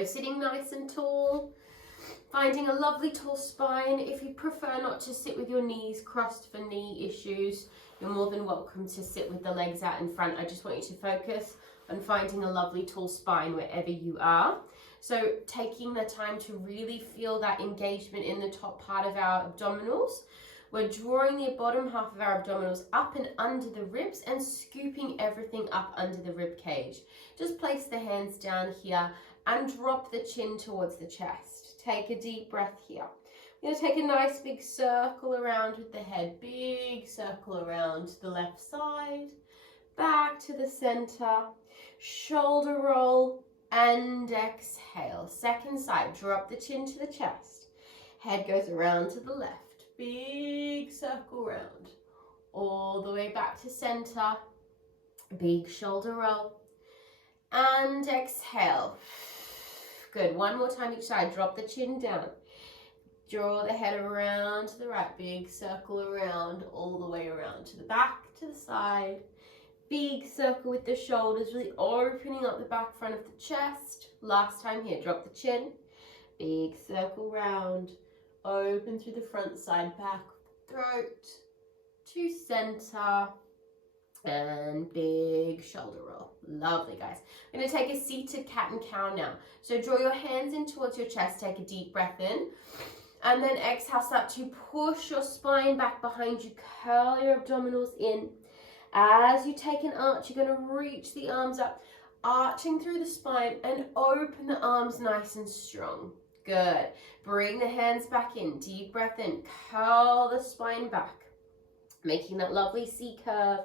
So sitting nice and tall, finding a lovely tall spine. If you prefer not to sit with your knees crossed for knee issues, you're more than welcome to sit with the legs out in front. I just want you to focus on finding a lovely tall spine wherever you are. So taking the time to really feel that engagement in the top part of our abdominals. We're drawing the bottom half of our abdominals up and under the ribs and scooping everything up under the rib cage. Just place the hands down here and drop the chin towards the chest. Take a deep breath here. We're going to take a nice big circle around with the head. Big circle around to the left side, back to the center, shoulder roll and exhale. Second side, drop the chin to the chest. Head goes around to the left. Big circle round, all the way back to center, big shoulder roll, and exhale. Good, one more time each side, drop the chin down, draw the head around to the right, big circle around, all the way around to the back, to the side, big circle with the shoulders, really opening up the back front of the chest. Last time here, drop the chin, big circle round, open through the front, side, back, throat, to center, and big shoulder roll. Lovely, guys. I'm going to take a seated cat and cow now. So draw your hands in towards your chest, take a deep breath in, and then exhale, start to push your spine back behind you, curl your abdominals in. As you take an arch, you're going to reach the arms up, arching through the spine, and open the arms nice and strong. Good. Bring the hands back in. Deep breath in. Curl the spine back. Making that lovely C curve.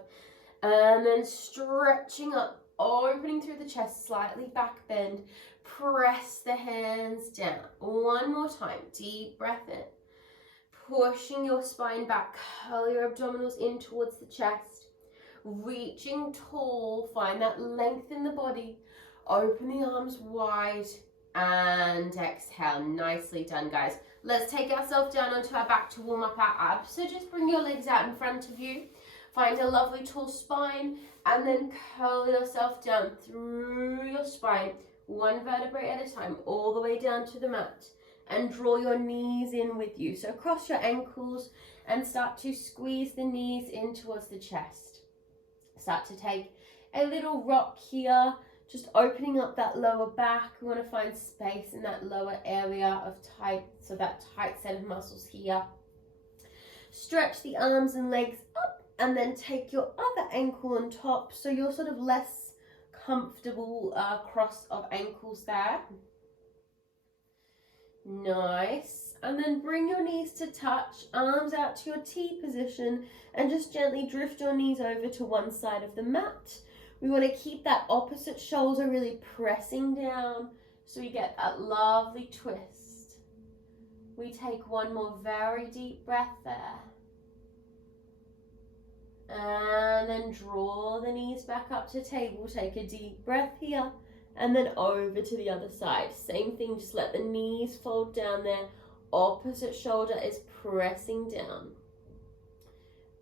And then stretching up. Opening through the chest. Slightly back bend. Press the hands down. One more time. Deep breath in. Pushing your spine back. Curl your abdominals in towards the chest. Reaching tall. Find that length in the body. Open the arms wide. And exhale. Nicely done, guys. Let's take ourselves down onto our back to warm up our abs. So just bring your legs out in front of you. Find a lovely tall spine and then curl yourself down through your spine, one vertebrae at a time, all the way down to the mat. And draw your knees in with you. So cross your ankles and start to squeeze the knees in towards the chest. Start to take a little rock here. Just opening up that lower back. We want to find space in that lower area of tight, so that tight set of muscles here. Stretch the arms and legs up and then take your other ankle on top so you're sort of less comfortable cross of ankles there. Nice. And then bring your knees to touch, arms out to your T position and just gently drift your knees over to one side of the mat. We want to keep that opposite shoulder really pressing down so we get that lovely twist. We take one more very deep breath there. And then draw the knees back up to table. Take a deep breath here and then over to the other side. Same thing, just let the knees fold down there. Opposite shoulder is pressing down.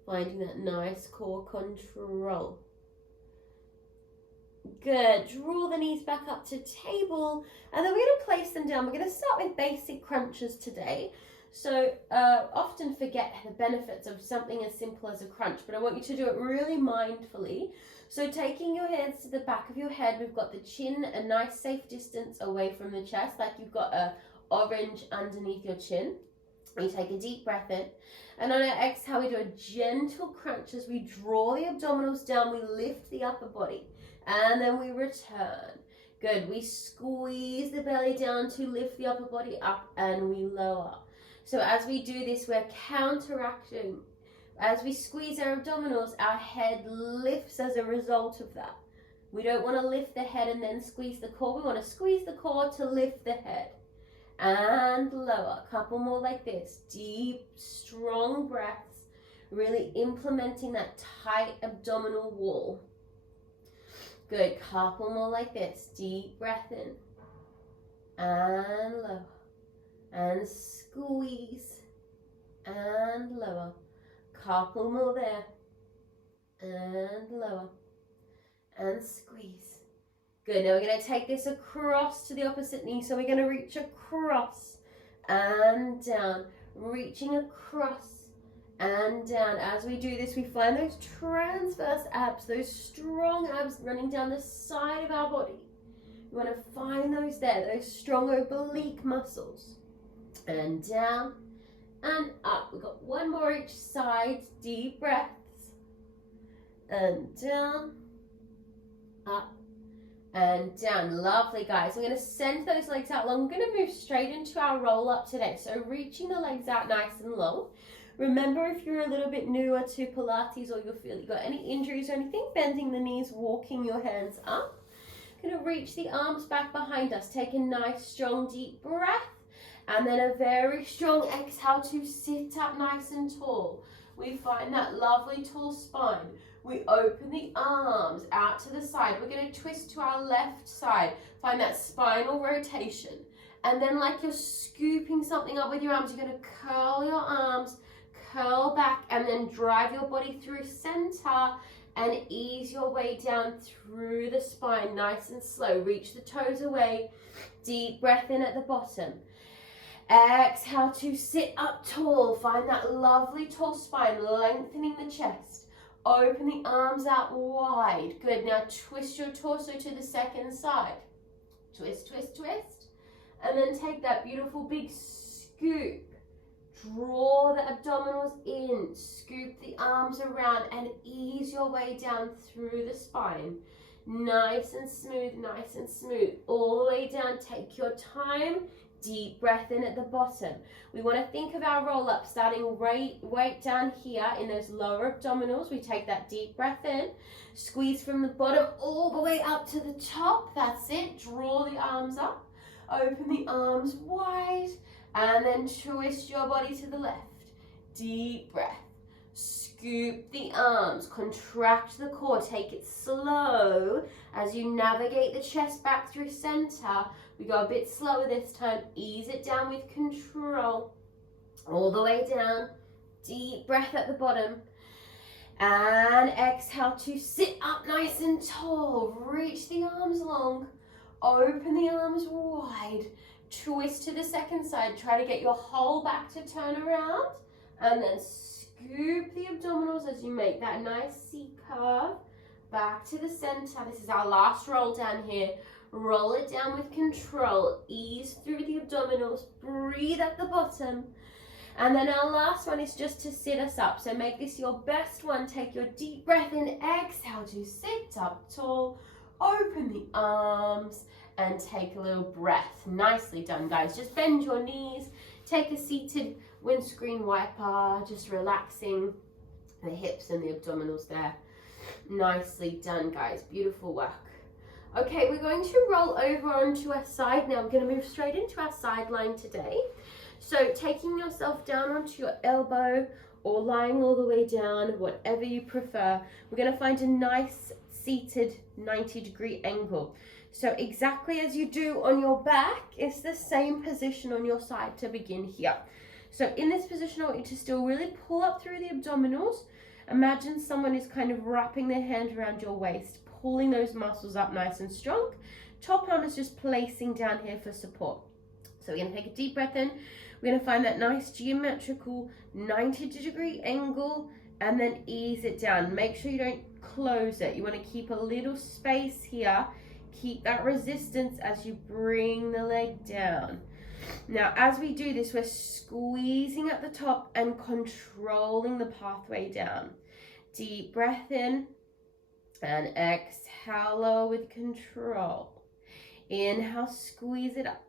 Finding that nice core control. Good. Draw the knees back up to table and then we're going to place them down. We're going to start with basic crunches today. So often forget the benefits of something as simple as a crunch, but I want you to do it really mindfully. So taking your hands to the back of your head, we've got the chin a nice safe distance away from the chest, like you've got a orange underneath your chin. We take a deep breath in, and on our exhale we do a gentle crunch as we draw the abdominals down, we lift the upper body. And then we return. Good. We squeeze the belly down to lift the upper body up and we lower. So as we do this, we're counteracting. As we squeeze our abdominals, our head lifts as a result of that. We don't want to lift the head and then squeeze the core. We want to squeeze the core to lift the head. And lower. A couple more like this. Deep, strong breaths. Really implementing that tight abdominal wall. Good, couple more like this. Deep breath in. And lower. And squeeze. And lower. Couple more there. And lower. And squeeze. Good, now we're going to take this across to the opposite knee. So we're going to reach across and down, reaching across and down. As we do this, we find those transverse abs, those strong abs running down the side of our body. We want to find those there, those strong oblique muscles. And down and up. We've got one more each side. Deep breaths. And down, up, and down. Lovely, guys. We're going to send those legs out long. We're going to move straight into our roll up today. So reaching the legs out nice and long. Remember, if you're a little bit newer to Pilates or you feel you've got any injuries or anything, bending the knees, walking your hands up. Going to reach the arms back behind us. Take a nice, strong, deep breath. And then a very strong exhale to sit up nice and tall. We find that lovely tall spine. We open the arms out to the side. We're going to twist to our left side. Find that spinal rotation. And then like you're scooping something up with your arms, you're going to curl your arms, curl back, and then drive your body through center and ease your way down through the spine, nice and slow. Reach the toes away. Deep breath in at the bottom. Exhale to sit up tall. Find that lovely tall spine, lengthening the chest. Open the arms out wide. Good. Now twist your torso to the second side. Twist, twist, twist. And then take that beautiful big scoop. Draw the abdominals in, scoop the arms around and ease your way down through the spine. Nice and smooth, nice and smooth. All the way down, take your time. Deep breath in at the bottom. We want to think of our roll up starting right down here in those lower abdominals. We take that deep breath in, squeeze from the bottom all the way up to the top. That's it. Draw the arms up, open the arms wide. And then twist your body to the left. Deep breath. Scoop the arms. Contract the core. Take it slow as you navigate the chest back through center. We go a bit slower this time. Ease it down with control. All the way down. Deep breath at the bottom. And exhale to sit up nice and tall. Reach the arms long. Open the arms wide. Twist to the second side. Try to get your whole back to turn around. And then scoop the abdominals as you make that nice C curve. Back to the center. This is our last roll down here. Roll it down with control. Ease through the abdominals. Breathe at the bottom. And then our last one is just to sit us up. So make this your best one. Take your deep breath in. Exhale to sit up tall. Open the arms. And take a little breath. Nicely done, guys. Just bend your knees. Take a seated windscreen wiper. Just relaxing the hips and the abdominals there. Nicely done, guys. Beautiful work. Okay, we're going to roll over onto our side now. We're going to move straight into our side line today. So taking yourself down onto your elbow or lying all the way down, whatever you prefer. We're going to find a nice seated 90-degree angle. So exactly as you do on your back, it's the same position on your side to begin here. So in this position, I want you to still really pull up through the abdominals. Imagine someone is kind of wrapping their hand around your waist, pulling those muscles up nice and strong. Top arm is just placing down here for support. So we're going to take a deep breath in. We're going to find that nice geometrical 90-degree angle and then ease it down. Make sure you don't close it. You want to keep a little space here. Keep that resistance as you bring the leg down. Now, as we do this, we're squeezing at the top and controlling the pathway down. Deep breath in and exhale lower with control. Inhale, squeeze it up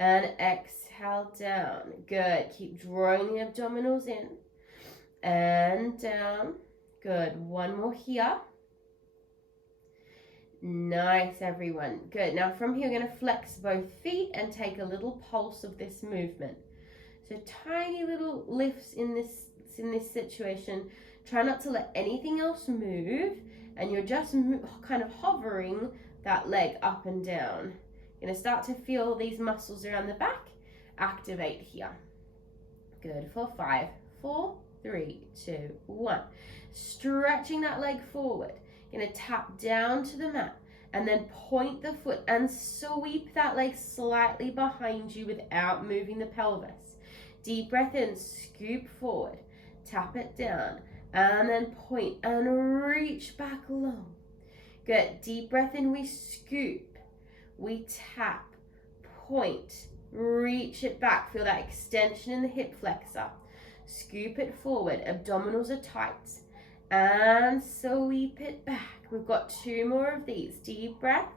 and exhale down. Good. Keep drawing the abdominals in and down. Good. One more here. Nice, everyone. Good. Now from here, we're going to flex both feet and take a little pulse of this movement. So tiny little lifts in this situation. Try not to let anything else move, and you're just kind of hovering that leg up and down. You're going to start to feel these muscles around the back activate here. Good. For 5, 4, 3, 2, 1. Stretching that leg forward. Going to tap down to the mat and then point the foot and sweep that leg slightly behind you without moving the pelvis. Deep breath in, scoop forward, tap it down, and then point and reach back long. Good. Deep breath in, we scoop, we tap, point, reach it back. Feel that extension in the hip flexor. Scoop it forward, abdominals are tight, and sweep it back. We've got 2 more of these. Deep breaths.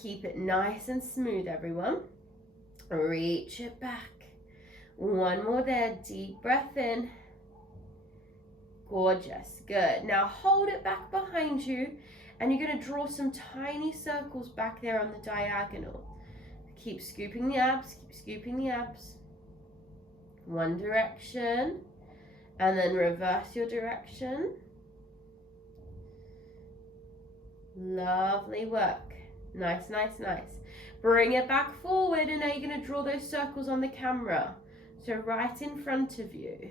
Keep it nice and smooth, everyone. Reach it back. 1 more there. Deep breath in. Gorgeous. Good. Now hold it back behind you, and you're going to draw some tiny circles back there on the diagonal. Keep scooping the abs. Keep scooping the abs. One direction, and then reverse your direction. Lovely work. Nice, nice, nice. Bring it back forward, and now you're going to draw those circles on the camera. So right in front of you.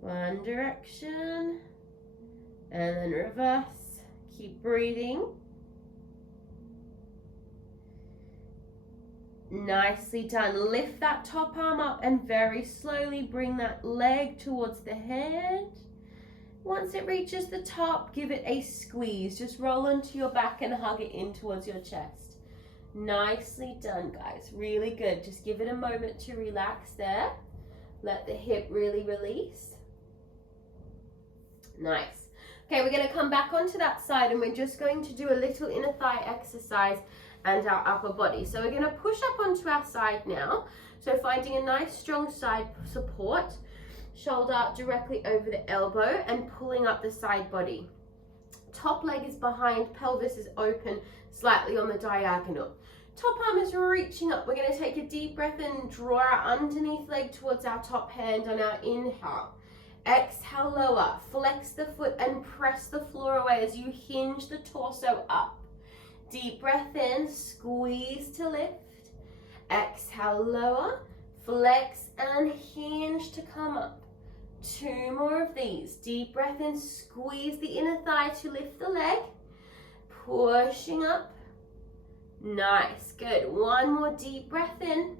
One direction, and then reverse. Keep breathing. Nicely done. Lift that top arm up and very slowly bring that leg towards the head. Once it reaches the top, give it a squeeze. Just roll onto your back and hug it in towards your chest. Nicely done, guys. Really good. Just give it a moment to relax there. Let the hip really release. Nice. Okay, we're going to come back onto that side, and we're just going to do a little inner thigh exercise and our upper body. So we're going to push up onto our side now. So finding a nice strong side support, shoulder directly over the elbow and pulling up the side body. Top leg is behind, pelvis is open, slightly on the diagonal. Top arm is reaching up. We're going to take a deep breath in, draw our underneath leg towards our top hand on our inhale. Exhale, lower, flex the foot and press the floor away as you hinge the torso up. Deep breath in, squeeze to lift. Exhale, lower, flex and hinge to come up. 2 more of these. Deep breath in, squeeze the inner thigh to lift the leg. Pushing up. Nice, good. 1 more deep breath in.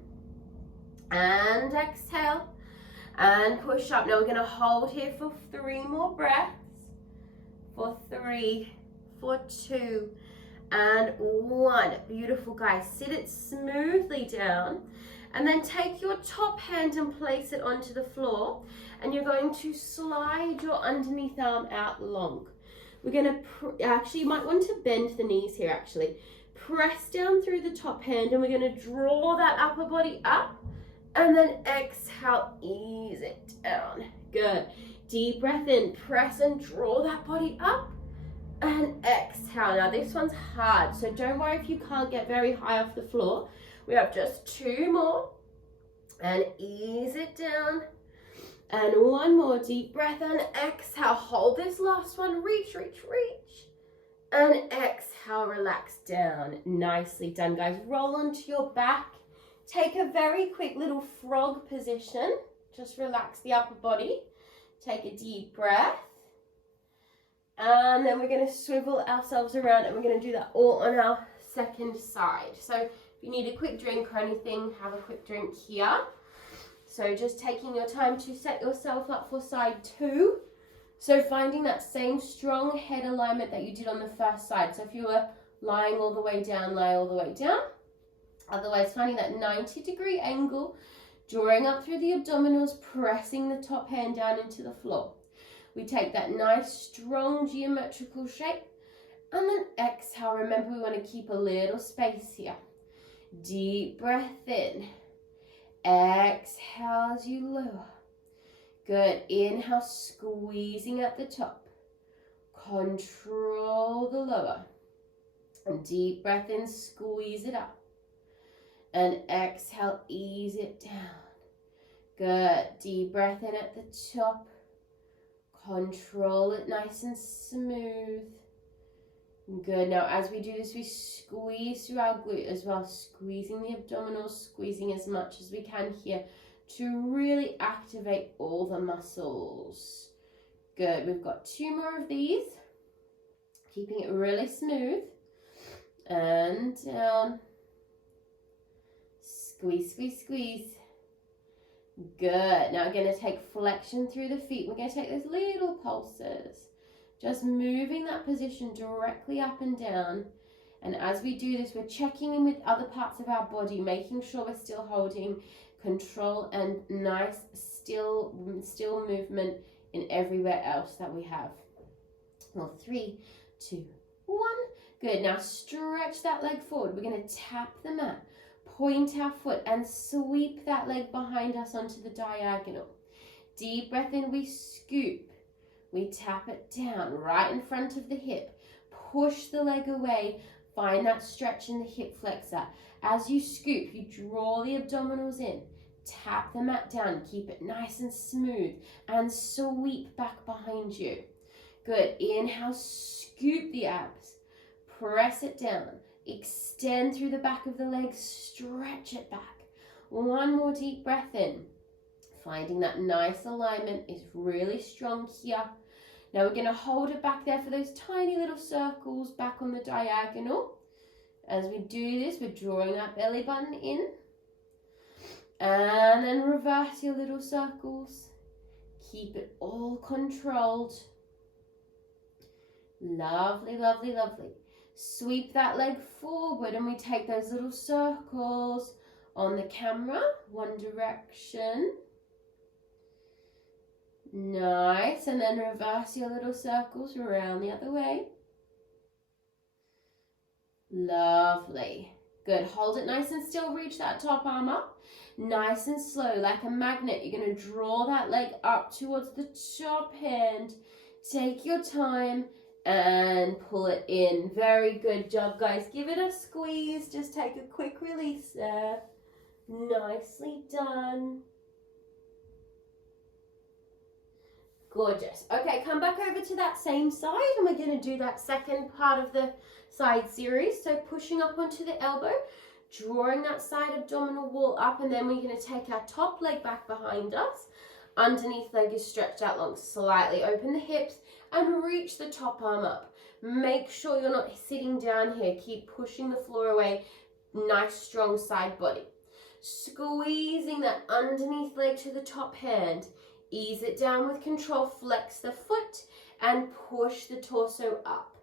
And exhale. And push up. Now we're going to hold here for 3 more breaths. For 3, for 2, and 1. Beautiful, guys. Sit it smoothly down, and then take your top hand and place it onto the floor, and you're going to slide your underneath arm out long. We're going to, actually you might want to bend the knees here actually. Press down through the top hand, and we're going to draw that upper body up, and then exhale, ease it down. Good. Deep breath in, press and draw that body up. And exhale. Now this one's hard, so don't worry if you can't get very high off the floor. We have just 2 more. And ease it down. And 1 more deep breath and exhale. Hold this last one. Reach, reach, reach. And exhale, relax down. Nicely done, guys. Roll onto your back. Take a very quick little frog position. Just relax the upper body. Take a deep breath. And then we're going to swivel ourselves around, and we're going to do that all on our second side. So if you need a quick drink or anything, have a quick drink here. So just taking your time to set yourself up for side 2. So finding that same strong head alignment that you did on the first side. So if you were lying all the way down, lie all the way down. Otherwise, finding that 90-degree angle, drawing up through the abdominals, pressing the top hand down into the floor. We take that nice, strong geometrical shape, and then exhale. Remember, we want to keep a little space here. Deep breath in. Exhale as you lower. Good. Inhale, squeezing at the top. Control the lower. And deep breath in, squeeze it up. And exhale, ease it down. Good. Deep breath in at the top. Control it nice and smooth. Good. Now as we do this, we squeeze through our glute as well, squeezing the abdominals, squeezing as much as we can here to really activate all the muscles. Good. We've got 2 more of these. Keeping it really smooth. and down. Squeeze, squeeze, squeeze. Good. Now we're going to take flexion through the feet. We're going to take those little pulses. Just moving that position directly up and down. And as we do this, we're checking in with other parts of our body, making sure we're still holding control and nice, still movement in everywhere else that we have. Well, 3, 2, 1. Good. Now stretch that leg forward. We're going to tap the mat, point our foot, and sweep that leg behind us onto the diagonal. Deep breath in, we scoop. We tap it down right in front of the hip. Push the leg away. Find that stretch in the hip flexor. As you scoop, you draw the abdominals in. Tap the mat down. Keep it nice and smooth. And sweep back behind you. Good. Inhale, scoop the abs. Press it down. Extend through the back of the leg. Stretch it back. One more deep breath in. Finding that nice alignment is really strong here. Now we're going to hold it back there for those tiny little circles back on the diagonal. As we do this, we're drawing that belly button in. And then reverse your little circles. Keep it all controlled. Lovely, lovely, lovely. Sweep that leg forward and we take those little circles on the camera, one direction. Nice, and then reverse your little circles around the other way. Lovely. Good, hold it nice and still, reach that top arm up. Nice and slow, like a magnet, you're going to draw that leg up towards the top hand. Take your time and pull it in. Very good job, guys. Give it a squeeze, just take a quick release there. Nicely done. Gorgeous. Okay, come back over to that same side and we're going to do that second part of the side series. So pushing up onto the elbow, drawing that side abdominal wall up, and then we're going to take our top leg back behind us. Underneath leg is stretched out long. Slightly open the hips and reach the top arm up. Make sure you're not sitting down here. Keep pushing the floor away. Nice strong side body. Squeezing that underneath leg to the top hand. Ease it down with control, flex the foot and push the torso up.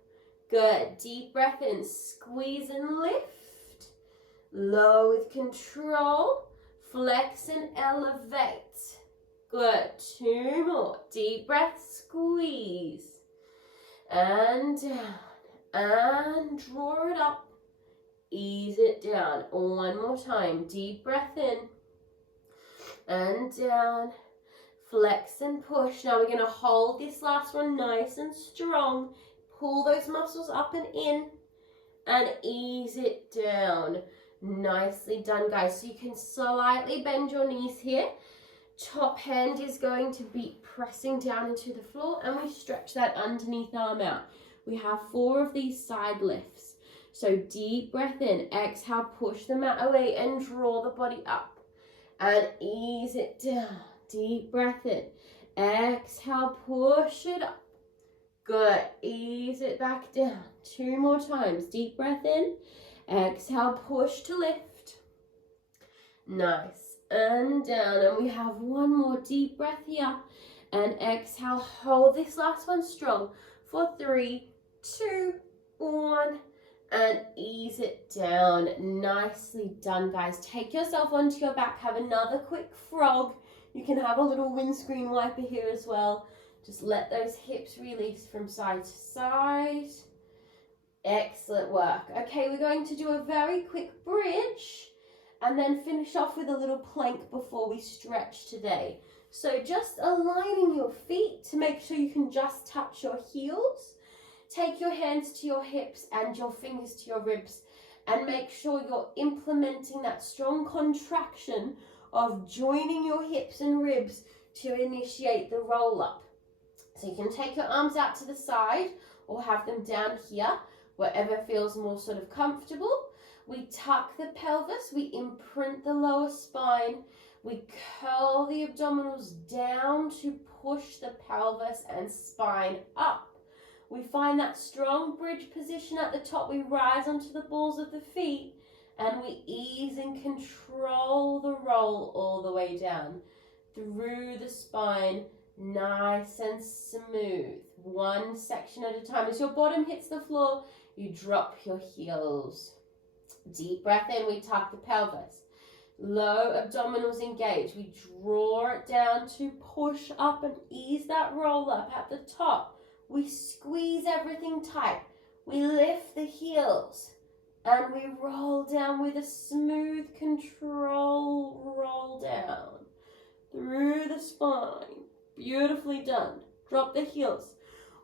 Good, deep breath in, squeeze and lift. Low with control, flex and elevate. Good, 2 more, deep breath, squeeze. And down, and draw it up. Ease it down, 1 more time, deep breath in. And down. Flex and push. Now we're going to hold this last one nice and strong. Pull those muscles up and in and ease it down. Nicely done, guys. So you can slightly bend your knees here. Top hand is going to be pressing down into the floor and we stretch that underneath arm out. We have 4 of these side lifts. So deep breath in. Exhale, push the mat away and draw the body up and ease it down. Deep breath in. Exhale, push it up. Good. Ease it back down. 2 more times. Deep breath in. Exhale, push to lift. Nice. And down. And we have 1 more deep breath here. And exhale, hold this last one strong for 3, 2, 1. And ease it down. Nicely done, guys. Take yourself onto your back. Have another quick frog. You can have a little windscreen wiper here as well. Just let those hips release from side to side. Excellent work. Okay, we're going to do a very quick bridge and then finish off with a little plank before we stretch today. So just aligning your feet to make sure you can just touch your heels. Take your hands to your hips and your fingers to your ribs and make sure you're implementing that strong contraction of joining your hips and ribs to initiate the roll up. So you can take your arms out to the side or have them down here, wherever feels more sort of comfortable. We tuck the pelvis, we imprint the lower spine, we curl the abdominals down to push the pelvis and spine up. We find that strong bridge position at the top. We rise onto the balls of the feet and we ease and control the roll all the way down through the spine, nice and smooth. One section at a time. As your bottom hits the floor, you drop your heels. Deep breath in, we tuck the pelvis. Low abdominals engage. We draw it down to push up and ease that roll up at the top. We squeeze everything tight. We lift the heels and we roll down with a smooth control roll down through the spine. Beautifully done. Drop the heels.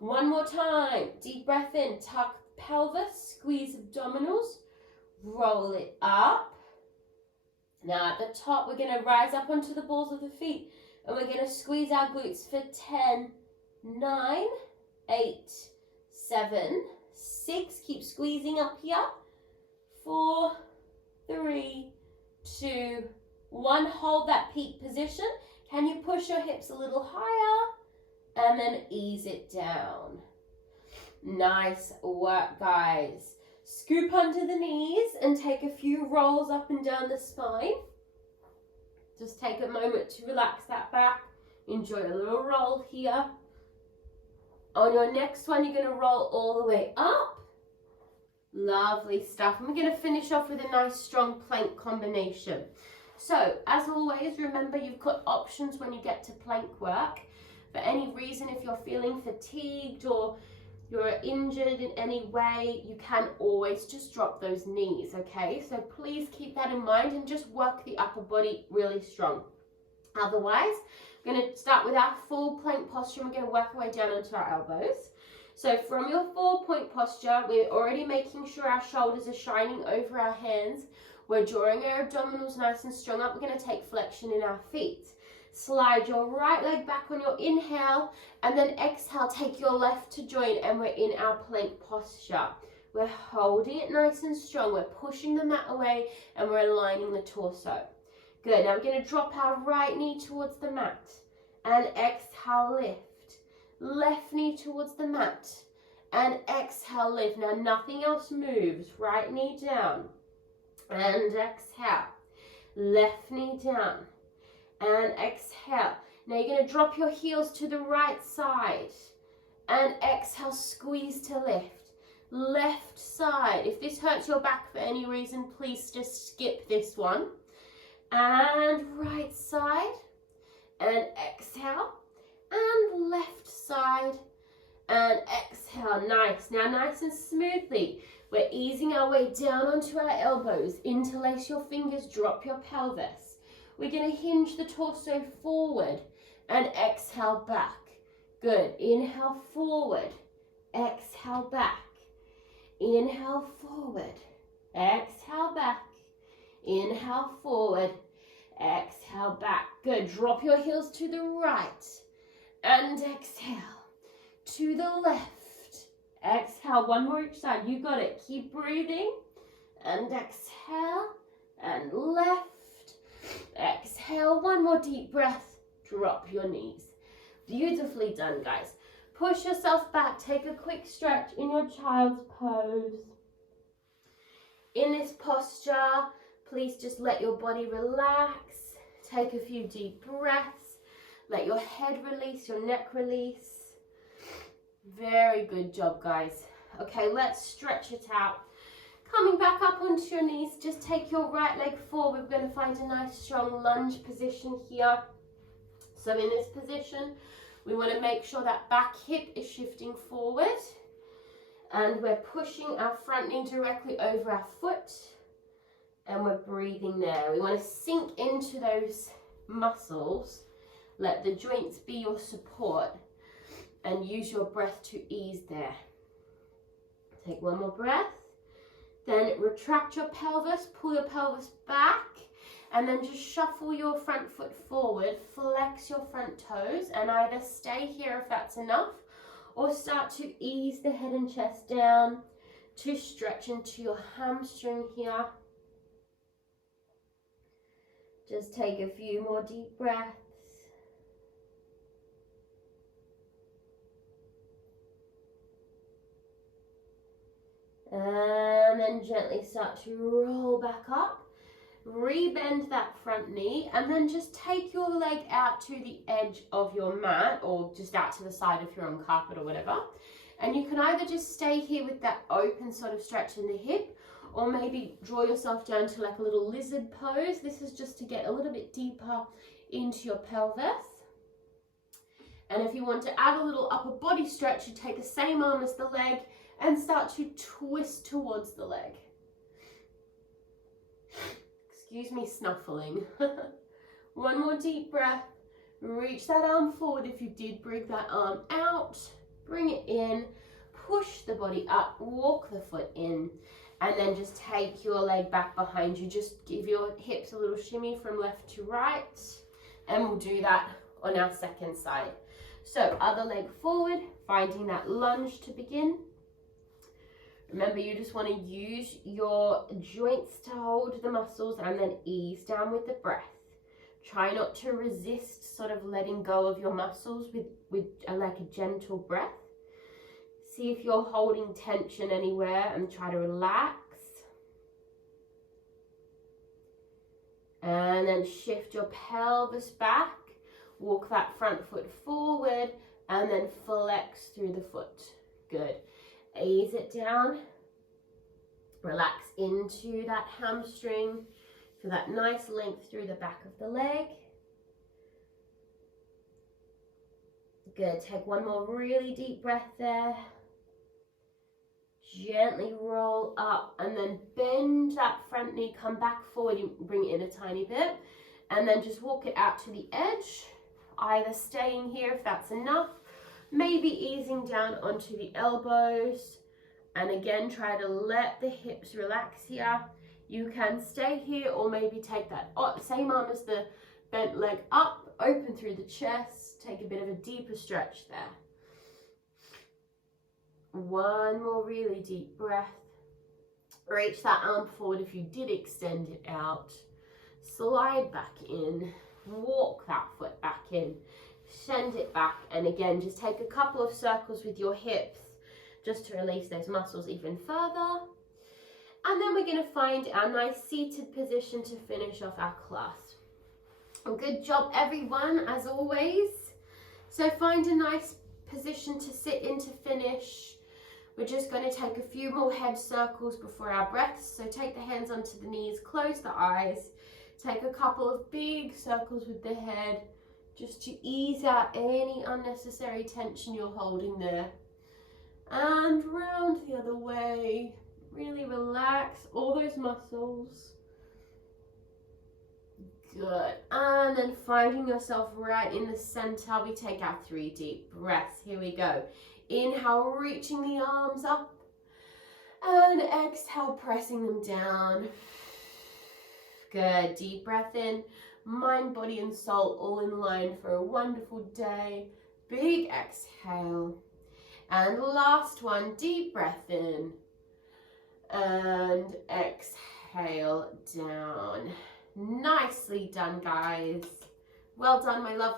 One more time. Deep breath in. Tuck pelvis. Squeeze abdominals. Roll it up. Now at the top, we're going to rise up onto the balls of the feet. And we're going to squeeze our glutes for 10, 9, 8, 7, 6. Keep squeezing up here. 4, 3, 2, 1. Hold that peak position. Can you push your hips a little higher? And then ease it down. Nice work, guys. Scoop under the knees and take a few rolls up and down the spine. Just take a moment to relax that back. Enjoy a little roll here. On your next one, you're going to roll all the way up. Lovely stuff. And we're going to finish off with a nice strong plank combination. So, as always, remember you've got options when you get to plank work. For any reason, if you're feeling fatigued or you're injured in any way, you can always just drop those knees, okay? So please keep that in mind and just work the upper body really strong. Otherwise, we're going to start with our full plank posture and we're going to work our way down onto our elbows. So from your 4-point posture, we're already making sure our shoulders are shining over our hands. We're drawing our abdominals nice and strong up. We're going to take flexion in our feet. Slide your right leg back on your inhale and then exhale, take your left to join and we're in our plank posture. We're holding it nice and strong. We're pushing the mat away and we're aligning the torso. Good. Now we're going to drop our right knee towards the mat and exhale, lift. Left knee towards the mat and exhale, lift. Now nothing else moves. Right knee down and exhale. Left knee down. And exhale. Now you're going to drop your heels to the right side. And exhale, squeeze to lift. Left side. If this hurts your back for any reason, please just skip this one. And right side. And exhale. And left side. And exhale. Nice. Now nice and smoothly, we're easing our way down onto our elbows. Interlace your fingers, drop your pelvis. We're going to hinge the torso forward and exhale back. Good. Inhale forward. Exhale back. Inhale forward. Exhale back. Inhale forward. Exhale back. Good. Drop your heels to the right. And exhale. To the left. Exhale. One more each side. You got it. Keep breathing. And exhale. And left. Exhale, one more deep breath, drop your knees. Beautifully done, guys. Push yourself back, take a quick stretch in your child's pose. In this posture, please just let your body relax. Take a few deep breaths. Let your head release, your neck release. Very good job, guys. Okay, let's stretch it out. Coming back up onto your knees, just take your right leg forward. We're going to find a nice strong lunge position here. So in this position, we want to make sure that back hip is shifting forward. And we're pushing our front knee directly over our foot. And we're breathing there. We want to sink into those muscles. Let the joints be your support. And use your breath to ease there. Take one more breath. Then retract your pelvis, pull your pelvis back, and then just shuffle your front foot forward, flex your front toes, and either stay here if that's enough, or start to ease the head and chest down to stretch into your hamstring here. Just take a few more deep breaths. And then gently start to roll back up. Rebend that front knee, and then just take your leg out to the edge of your mat, or just out to the side if you're on carpet or whatever. And you can either just stay here with that open sort of stretch in the hip, or maybe draw yourself down to like a little lizard pose. This is just to get a little bit deeper into your pelvis. And if you want to add a little upper body stretch, you take the same arm as the leg and start to twist towards the leg. Excuse me snuffling. One more deep breath. Reach that arm forward if you did bring that arm out. Bring it in. Push the body up. Walk the foot in. And then just take your leg back behind you. Just give your hips a little shimmy from left to right. And we'll do that on our second side. So other leg forward, finding that lunge to begin. Remember, you just want to use your joints to hold the muscles and then ease down with the breath. Try not to resist sort of letting go of your muscles with like a gentle breath. See if you're holding tension anywhere and try to relax. And then shift your pelvis back. Walk that front foot forward and then flex through the foot. Good. Ease it down. Relax into that hamstring. Feel that nice length through the back of the leg. Good. Take one more really deep breath there. Gently roll up and then bend that front knee. Come back forward. You bring it in a tiny bit. And then just walk it out to the edge. Either staying here if that's enough. Maybe easing down onto the elbows. And again, try to let the hips relax here. You can stay here or maybe take that same arm as the bent leg up, open through the chest. Take a bit of a deeper stretch there. One more really deep breath. Reach that arm forward if you did extend it out. Slide back in. Walk that foot back in. Send it back. And again, just take a couple of circles with your hips just to release those muscles even further. And then we're going to find our nice seated position to finish off our class. Well, good job, everyone, as always. So find a nice position to sit in to finish. We're just going to take a few more head circles before our breaths. So take the hands onto the knees, close the eyes. Take a couple of big circles with the head just to ease out any unnecessary tension you're holding there. And round the other way. Really relax all those muscles. Good. And then finding yourself right in the center, we take our 3 deep breaths. Here we go. Inhale, reaching the arms up. And exhale, pressing them down. Good. Deep breath in. Mind, body, and soul all in line for a wonderful day. Big exhale. And last one, deep breath in. And exhale down. Nicely done, guys. Well done, my love.